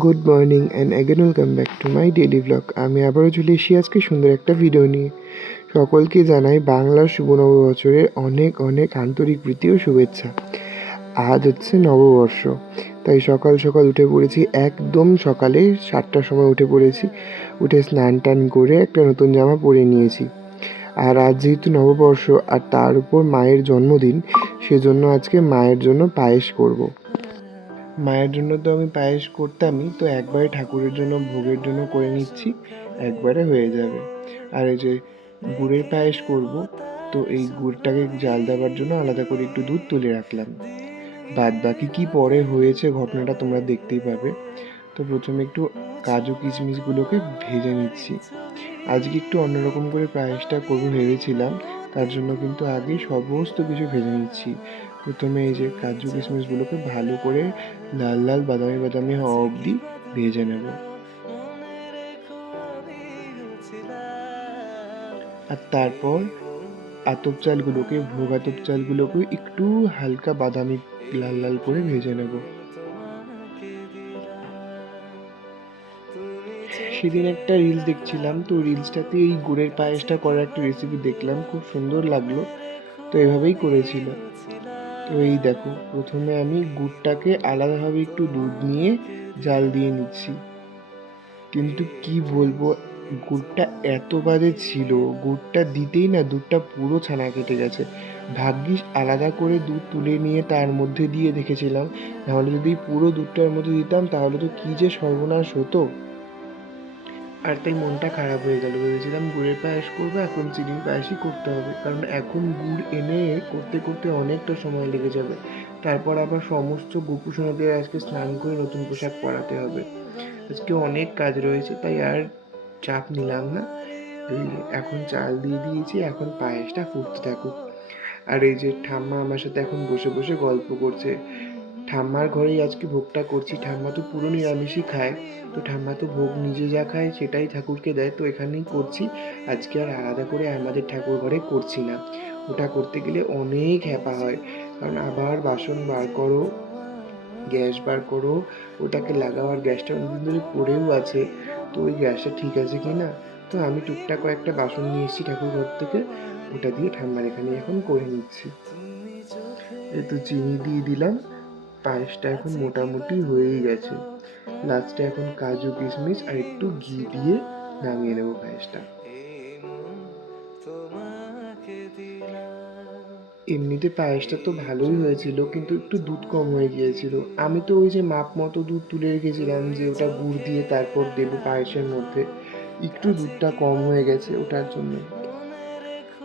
Good morning and again welcome back to my daily blog. আমি আবারও চলে এসেছি আজকে সুন্দর একটা ভিডিও নিয়ে। সকলকে জানাই বাংলার শুভ নববছরের অনেক অনেক আন্তরিক প্রীতি ও শুভেচ্ছা। আজ হচ্ছে নববর্ষ, তাই সকাল সকাল উঠে পড়েছি। একদম সকালে 7টার সময় উঠে পড়েছি। উঠে স্নান টান করে একটা নতুন জামা পরে নিয়েছি। আর আজ যেহেতু নববর্ষ আর তার উপর মায়ের জন্মদিন, সেজন্য আজকে মায়ের জন্য পায়েস করব। মায়ের জন্য তো আমি পায়েস করতামই, তো একবারে ঠাকুরের জন্য ভোগের জন্য করে নিচ্ছি, একবারে হয়ে যাবে। আর এই যে গুড়ের পায়েস করব, তো এই গুড়টাকে জাল দেওয়ার জন্য আলাদা করে একটু দুধ তুলে রাখলাম। বাদ বাকি কি পরে হয়েছে ঘটনাটা তোমরা দেখতেই পাবে। তো প্রথমে একটু কাজু কিশমিশগুলোকে ভেজে নিচ্ছি। আজকে একটু অন্যরকম করে পায়েসটা করবো ভেবেছিলাম, তার জন্য কিন্তু আগে সমস্ত কিছু ভেজে নিচ্ছি। প্রথমে এই যে কাজু কিশমিশগুলোকে ভালো করে লাল লাল বাদামি বাদামি হওয়া অবধি ভেজে নেব। আর তারপর আতপ চালগুলোকে, ভোগ আতপ চালগুলোকে একটু হালকা বাদামি লাল লাল করে ভেজে নেব। সেদিন একটা রিলস দেখছিলাম, তো রিলসটাতে এই গুড়ের পায়েসটা করার একটা রেসিপি দেখলাম, খুব সুন্দর লাগলো, তো এভাবেই করেছিলাম। তো এই দেখো, প্রথমে আমি গুড়টাকে আলাদাভাবে একটু দুধ নিয়ে জাল দিয়ে নিচ্ছি। কিন্তু কি বলবো, গুড়টা এত বাজে ছিল, গুড়টা দিতেই না দুধটা পুরো ছানা কেটে গেছে। ভাগ্যিস আলাদা করে দুধ তুলে নিয়ে তার মধ্যে দিয়ে রেখেছিলাম, নাহলে যদি পুরো দুধটার মধ্যে দিতাম তাহলে তো কি যে সর্বনাশ হতো। আর তাই মনটা খারাপ হয়ে গেল, ভেবেছিলাম গুড়ের পায়েস করবো, এখন চিনির পায়েসই করতে হবে, কারণ এখন গুড় এনে করতে করতে অনেকটা সময় লেগে যাবে। তারপর আবার সমস্ত গোপুসোনাদের আজকে স্নান করে নতুন পোশাক পরাতে হবে। আজকে অনেক কাজ রয়েছে, তাই আর চাপ নিলাম না। এই এখন চাল দিয়ে দিয়েছি, এখন পায়েসটা ফুটতে থাকুক। আর এই যে ঠাম্মা আমার সাথে এখন বসে বসে গল্প করছে। ঠাম্মার ঘরেই আজকে ভোগটা করছি, ঠাম্মা তো পুরো নিরামিষই খায়, তো ঠাম্মা তো ভোগ নিজে যা খায় সেটাই ঠাকুরকে দেয়, তো এখানেই করছি। আজকে আর আলাদা করে আমাদের ঠাকুর ঘরে করছি না, ওটা করতে গেলে অনেক হ্যাপা হয়, কারণ আবার বাসন বার করো, গ্যাস বার করো, ওটাকে লাগাও, আর গ্যাসটা অনেকদিন ধরে পড়েও আছে, তো ওই গ্যাসটা ঠিক আছে কি না। তো আমি টুকটাক কয়েকটা বাসন নিয়ে এসেছি ঠাকুর ঘর থেকে, ওটা দিয়ে ঠাম্মার এখানে এখন করে নিচ্ছি। এই তো চিনি দিয়ে দিলাম, পায়েসটা এখন মোটামুটি হয়েই গেছে। লাস্টে এখন কাজু কিশমিশ আর একটু ঘি দিয়ে নামিয়ে নেবো পায়েসটা। এমনিতে পায়েসটা তো ভালোই হয়েছিল, কিন্তু একটু দুধ কম হয়ে গিয়েছিল। আমি তো ওই যে মাপ মতো দুধ তুলে রেখেছিলাম, যে ওটা গুড় দিয়ে তারপর দেবো পায়েসের মধ্যে, একটু দুধটা কম হয়ে গেছে ওটার জন্য।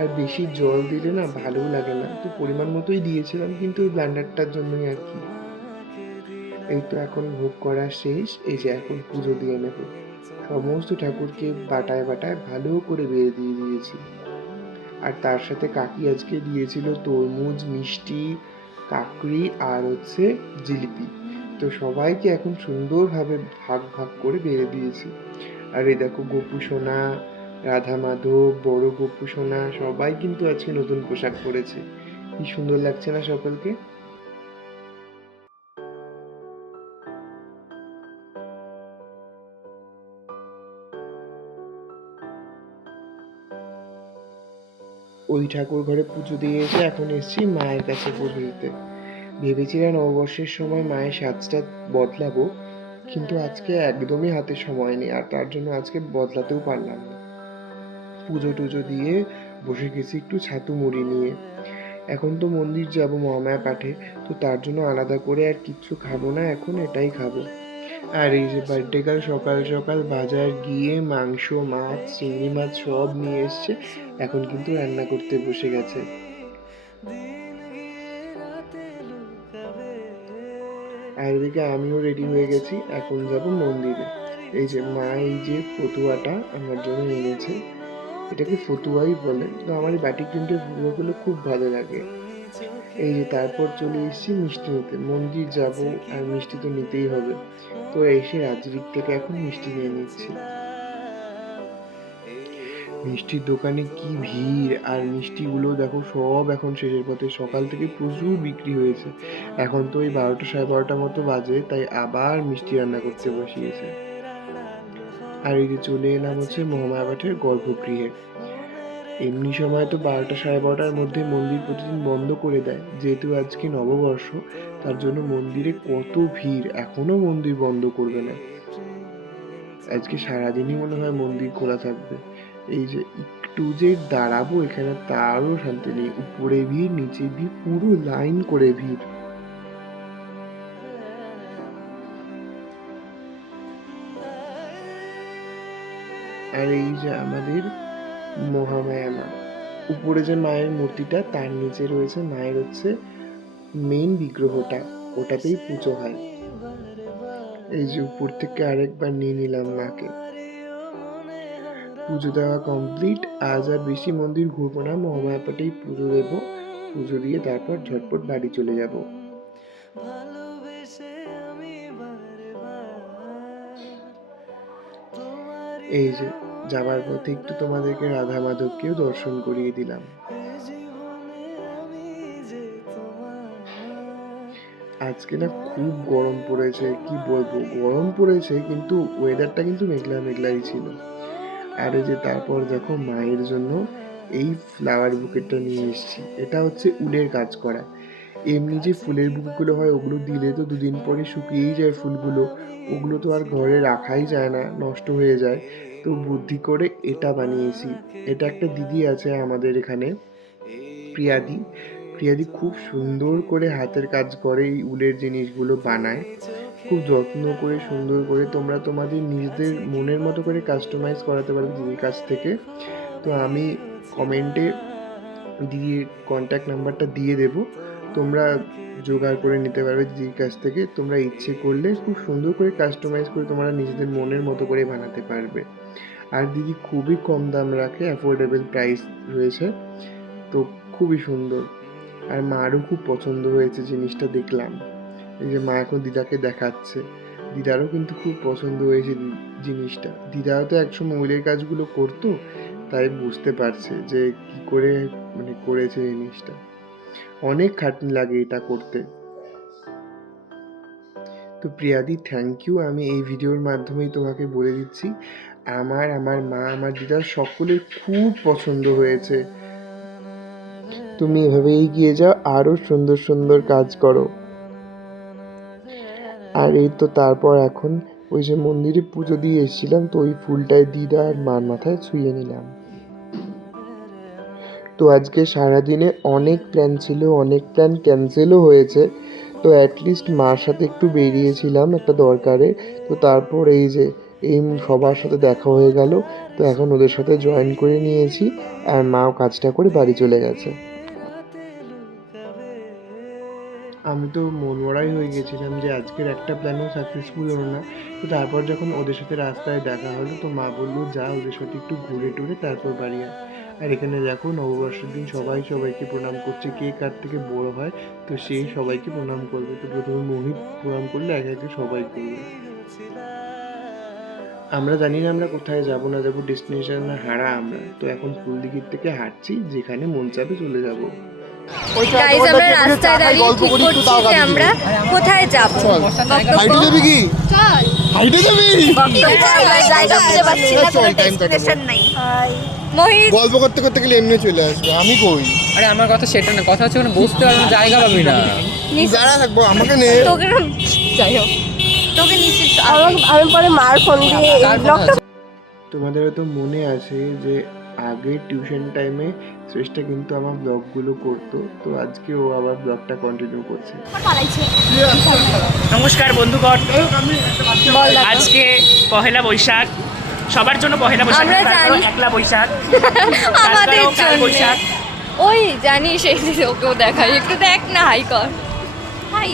আর বেশি জল দিলে না ভালোও লাগে না, তো পরিমাণ মতোই দিয়েছিলাম, কিন্তু ওই ব্লান্ডারটার জন্যই আর কি। এই তো এখন ভোগ করা শেষ, এই যে এখন পুজো দিয়ে নেব। সমস্ত ঠাকুরকে বাটায় বাটায় ভালো করে বেড়ে দিয়ে দিয়েছি। আর তার সাথে কাকি আজকে দিয়েছিল তরমুজ, মিষ্টি, কাকড়ি আর হচ্ছে জিলিপি। তো সবাইকে এখন সুন্দরভাবে ভাগ ভাগ করে বেড়ে দিয়েছি। আর এই দেখো গোপু সোনা, রাধা মাধব, বড় গোপু সোনা সবাই কিন্তু আজকে নতুন পোশাক পরেছে। কি সুন্দর লাগছে না সকলকে। ওই ঠাকুর ঘরে পুজো দিয়ে এসে এখন এসেছি মায়ের কাছে পুজো দিতে। ভেবেছিলাম নববর্ষের সময় মায়ের সাজটা বদলাবো, কিন্তু আজকে একদমই হাতে সময় নেই, আর তার জন্য আজকে বদলাতেও পারলাম না। পুজো টুজো দিয়ে বসে গেছি একটু ছাতু মুড়ি নিয়ে। এখন তো মন্দির যাব মহামায়া পাঠে, তো তার জন্য আলাদা করে আর কিচ্ছু খাবো না, এখন এটাই খাবো। আর এই যে বার্থডে গার্ল সকাল সকাল বাজার গিয়ে মাংস, মাছ, চিংড়ি মাছ সব নিয়ে এসছে, এখন কিন্তু রান্না করতে বসে গেছে। আর এদিকে আমিও রেডি হয়ে গেছি, এখন যাব মন্দিরে। এই যে মা এই যে ফতুয়াটা আমার জন্য এনেছে, এটাকে ফতুয়াই বলে, তো আমার এই বাটিক প্রিন্টের ফতুয়াগুলো খুব ভালো লাগে। এই যে তারপর চলে এসেছি মিষ্টি নিতে, মন্দির যাব আর মিষ্টি তো নিতেই হবে, তো এসে রাজদিক থেকে এখন মিষ্টি নিয়ে নিচ্ছি। মিষ্টির দোকানে কি ভিড়, আর মিষ্টিগুলো দেখো সব এখন শেষের পথে। সকাল থেকে প্রচুর বিক্রি হয়েছে, এখন তো ওই 12টা 12:30 মতো বাজে, তাই আবার মিষ্টি রান্না করতে বসিয়েছে। আর এই যে চলে এলাম হচ্ছে মহামায়া মঠের গর্ভগৃহে। এমনি সময় তো 12টা 12:30-র মধ্যে মন্দির প্রতিদিন বন্ধ করে দেয়, যেহেতু আজকে নববর্ষ তার জন্য মন্দিরে কত ভিড়, এখনো মন্দির বন্ধ করবে না। আজকে সারাদিনই মনে হয় মন্দির খোলা থাকবে। এই যে একটু যে দাঁড়াবো এখানে তারও শান্তি নেই, উপরে ভিড় নিচে ভিড়, পুরো লাইন করে ভিড়। আর এই যে আমাদের মহামায়া মা, উপরে যে মায়ের মূর্তিটা তার নিচে রয়েছে মায়ের হচ্ছে মেন বিগ্রহটা, ওটাতেই পুজো হয়। এই যে উপর থেকে আরেকবার নিয়ে নিলাম মাকে। পুজো দেওয়া কমপ্লিট, আজ আর বেশি মন্দির ঘুরবো না, মহামায়া পাটেই পুজো দেবো। পুজো দিয়ে তারপর ঝটপট বাড়ি চলে যাব। এই যে যাবার পথে একটু তোমাদেরকে রাধা মাধবকেও দর্শন করিয়ে দিলাম। আজকে না খুব গরম পড়েছে, কি বলবো, গরম পড়েছে কিন্তু ওয়েদারটা কিন্তু মেঘলা মেঘলাই ছিল। আর এই যে তারপর দেখো মায়ের জন্য এই ফ্লাওয়ার বুকেটটা নিয়ে এসেছি। এটা হচ্ছে উলের কাজ করা। এমনি যে ফুলের বুকেগুলো হয় ওগুলো দিলে তো দুদিন পরে শুকিয়েই যায় ফুলগুলো, ওগুলো তো আর ঘরে রাখাই যায় না, নষ্ট হয়ে যায়। তো বুদ্ধি করে এটা বানিয়েছি। এটা একটা দিদি আছে আমাদের এখানে, প্রিয়াদি। প্রিয়াদি খুব সুন্দর করে হাতের কাজ করে, এই উলের জিনিসগুলো বানায় খুব যত্ন করে, সুন্দর করে। তোমরা তোমাদের নিজেদের মনের মতো করে কাস্টমাইজ করাতে পারবে দিদির কাছ থেকে। তো আমি কমেন্টে দিদির কন্ট্যাক্ট নাম্বারটা দিয়ে দেবো, তোমরা জোগাড় করে নিতে পারবে দিদির কাছ থেকে। তোমরা ইচ্ছে করলে খুব সুন্দর করে কাস্টমাইজ করে তোমরা নিজেদের মনের মতো করে বানাতে পারবে। আর দিদি খুবই কম দাম রাখে, অ্যাফোর্ডেবল প্রাইস রয়েছে, তো খুবই সুন্দর। আর মারও খুব পছন্দ হয়েছে জিনিসটা, দেখলাম। এই যে মা এখন দিদাকে দেখাচ্ছে, দিদারও কিন্তু খুব পছন্দ হয়েছে জিনিসটা। দিদাও তো একসময় উলের কাজগুলো করতো, তাই বুঝতে পারছে যে কি করে মানে করেছে জিনিসটা। অনেক খাটনি লাগে এটা করতে। তো প্রিয়াদি থ্যাংক ইউ, আমি এই ভিডিওর মাধ্যমেই তোমাকে বলে দিচ্ছি, আমার মা, আমার দিদার সকলের খুব পছন্দ হয়েছে। তুমি এভাবে এগিয়ে যাও, আরো সুন্দর সুন্দর কাজ করো। আর এই তো তারপর এখন ওই যে মন্দিরে পুজো দিয়ে এসেছিলাম, তো ওই ফুলটায় দিদা আর মার মাথায় ছুঁয়ে নিলাম। তো আজকে সারাদিনে অনেক প্ল্যান ছিল, অনেক প্ল্যান ক্যান্সেলও হয়েছে। তো অ্যাটলিস্ট মার সাথে একটু বেরিয়েছিলাম একটা দরকারে। তো তারপর এই যে এই সবার সাথে দেখা হয়ে গেল, তো এখন ওদের সাথে জয়েন করে নিয়েছি, আর মাও কাজটা করে বাড়ি চলে গেছে। আমি তো মনমরাই হয়ে গেছিলাম যে আজকের একটা প্ল্যানও সাকসেসফুল হলো না। তো তারপর যখন ওদের সাথে রাস্তায় দেখা হলো, তো মা বললো যা ওদের সাথে একটু ঘুরে টুরে তারপর বাড়ি আয়। আর এখানে দেখো নববর্ষের দিন সবাই সবাইকে প্রণাম করছে, কে কার থেকে বড় হয় তো সেই সবাইকে প্রণাম করবে। তো প্রথমে মোহিত প্রণাম করলে একে একে সবাই করবে। আমরা জানি না আমরা কোথায় যাব না যাব, ডেস্টিনেশন হারা আমরা। তো এখন ফুলদিঘির থেকে হাঁটছি, যেখানে মন চাবে চলে যাব। গাইস আমরা রাস্তায় দাঁড়িয়ে ঠিক করছি যে আমরা কোথায় যাব। হাইটে যাবি কি? চল হাইটে যাবি? জায়গা খুঁজে পাচ্ছি না, কোনো ডেস্টিনেশন নাই। মোহিত গল্প করতে করতে গেলে এমনি চলে আসবে, আমি কই? আরে আমার কথা সেটা না, কথা হচ্ছে ওখানে বসতে পারবো না, জায়গা পাবি না। যারা থাকবো আমাকে নে। তোকে যাই হোক, তোকে নিশ্চিত আমি পরে মার ফোন দিয়ে এই ব্লগটা। তোমাদের হয়তো মনে আছে যে আগে টিউশন টাইমে শ্রেষ্ঠা কিন্তু আমার ব্লগগুলো করতো, তো আজকে ও আবার ব্লগটা কন্টিনিউ করছে। নমস্কার বন্ধুগণ, আজকে পহেলা বৈশাখ, সবার জন্য পহেলা বৈশাখ, আমরা তারপর জানি। একলা বৈশাখ, আমাদের তারপরেও কাল জন্য বৈশাখ। ওই জানিস এই যে ওকেও দেখাই, একটু দেখ না, হাই কর, হাই।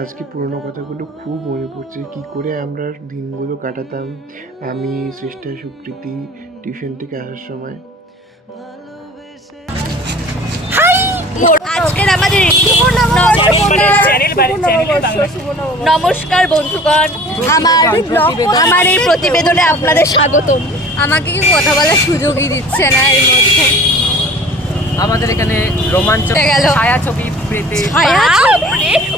আজকে পুরোনো কথাগুলো খুব মনে পড়ছে, কি করে আমরা দিনগুলো কাটাতাম আমি, শ্রেষ্ঠা, সুকৃতি টিউশন থেকে আসার সময়। আজকের আমাদের চ্যানেল নমস্কার বন্ধুগণ, আমার এই প্রতিবেদনে আপনাদের স্বাগতম। আমাকে কি কথা বলার সুযোগই দিচ্ছে না এর মধ্যে। আমাদের এখানে রোমাঞ্চক গেল। ছায়াছবি পেতে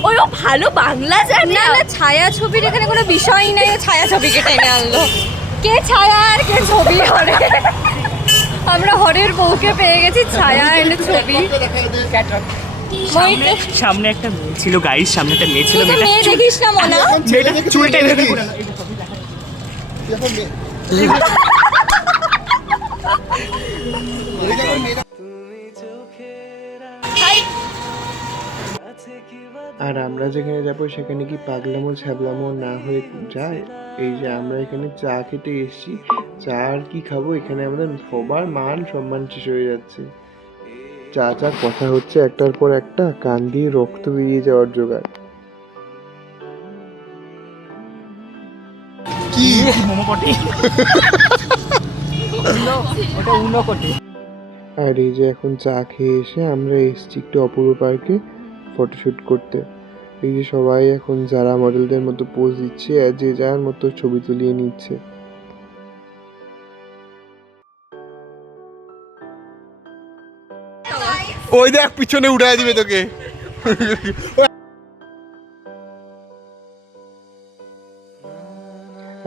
ওই ভালো বাংলা জানে না। ছায়া ছবির এখানে কোনো বিষয়ই নাই, ও ছায়া ছবিকে টেনে আনলো। কে ছায়া আর কে ছবি হরে। আমরা হরের বউকে পেয়ে গেছি, ছায়া এনে ছবি। সামনে একটা মেয়ে ছিল গাইস, সামনে একটা মেয়ে ছিল। তুই তো মেয়ে দেখিস না মনে হয়। মেয়েটা চুলটা এভাবে করে না। আর আমরা যেখানে যাবো সেখানে কি পাগলামো ছ্যাবলামো না হয়ে যায়? এই যে আমরা এখানে চা খেতে এসেছি, চা আর কি খাবো, এখানে আমাদের সবার মান সম্মান শেষ হয়ে যাচ্ছে। চা চা কথা হচ্ছে একটার পর একটা, কান দিয়ে রক্ত বেরিয়ে যাওয়ার জোগাড়। কি মোমোপটি। ওটা উনকোটি। আর এই যে এখন চা খেয়ে এসে আমরা এসেছি একটু অপূর্ব পার্কে ফটোশ্যুট করতে। এই যে সবাই এখন যারা মডেলদের মতো পোজ দিচ্ছে আর যে যার মতো ছবি তুলিয়ে নিচ্ছে। ওই দেখ পিছনে উঠায় দিবে তোকে।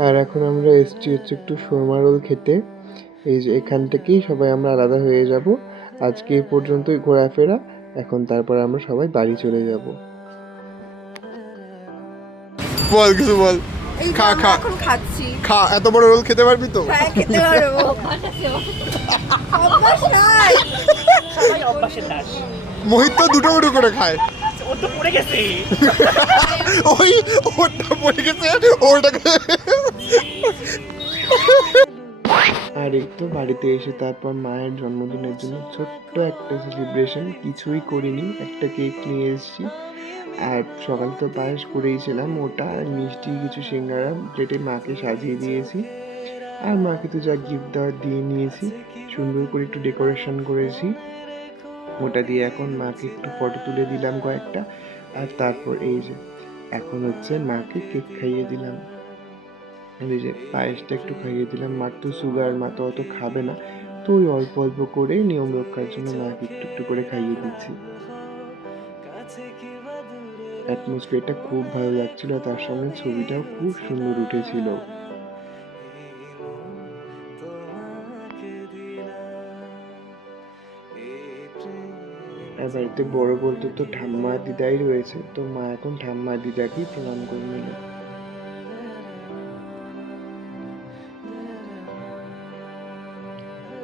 আর এখন আমরা এসছি হচ্ছে একটু শর্মা রোল খেতে। এই যে এখান থেকেই সবাই আমরা আলাদা হয়ে যাব। আজকে এই পর্যন্তই ঘোরাফেরা, এখন তারপর আমরা সবাই বাড়ি চলে যাব। বল কিছু বল। এই খা, আমরা খা। এখন খাচ্ছি। খা, এত বড় রোল খেতে পারবি তো? হ্যাঁ, খেতে পারবো। অভ্যাস নাই। সবাই অভ্যাসের দাস। মোহিত তো দুটো দুটো করে খায়। ও তো পড়ে গেছে। ওই ওটা পড়ে গেছে, ওটাকে। আর এই তো বাড়িতে এসে তারপর মায়ের জন্মদিনের জন্য ছোট্ট একটা সেলিব্রেশন, কিছুই করিনি, একটা কেক নিয়ে এসেছি। আর সকাল তো পায়েস করেইছিলাম, ওটা আর মিষ্টি কিছু সিঙ্গারা প্লেটে মাকে সাজিয়ে দিয়েছি। আর মাকে তো যা গিফট দেওয়ার দিয়ে নিয়েছি, সুন্দর করে একটু ডেকোরেশন করেছি। ওটা দিয়ে এখন মাকে একটু ফটো তুলে দিলাম কয়েকটা। আর তারপর এই যে এখন হচ্ছে মাকে কেক খাইয়ে দিলাম। এই যে পায়েসটা একটু খাইয়ে দিলাম, মার তো সুগার, মা তো অত খাবে না, তো ওই অল্প অল্প করে নিয়ম রক্ষার জন্য মাকে একটু একটু করে খাইয়ে দিচ্ছি। অ্যাটমসফিয়ারটা খুব ভালো লাগছিল, তার সঙ্গে ছবিটাও খুব সুন্দর উঠেছিল। আর বাড়িতে বড় বলতে তো ঠাম্মা দিদাই রয়েছে, তো মা এখন ঠাম্মা দিদাকেই প্রণাম করে নিল।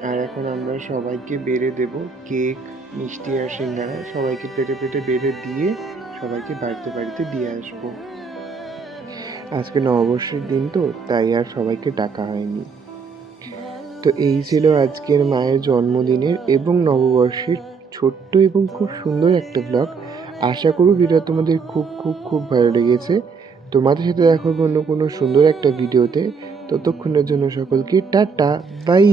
আর এখন আমরা সবাইকে বেড়ে দেব কেক, মিষ্টি আর সিঙ্গারা, সবাইকে পেটে পেটে বেড়ে দিয়ে সবাইকে বাড়িতে বাড়িতে দিয়ে আসবো। আজকে নববর্ষের দিন তো, তাই আর সবাইকে ডাকা হয়নি। তো এই ছিল আজকের মায়ের জন্মদিনের এবং নববর্ষের ছোট্ট এবং খুব সুন্দর একটা ব্লগ। আশা করি ভিডিও তোমাদের খুব খুব খুব ভালো লেগেছে। তোমাদের সাথে দেখা হবে অন্য কোনো সুন্দর একটা ভিডিওতে। ততক্ষণের জন্য সকলকে টাটা, বাই।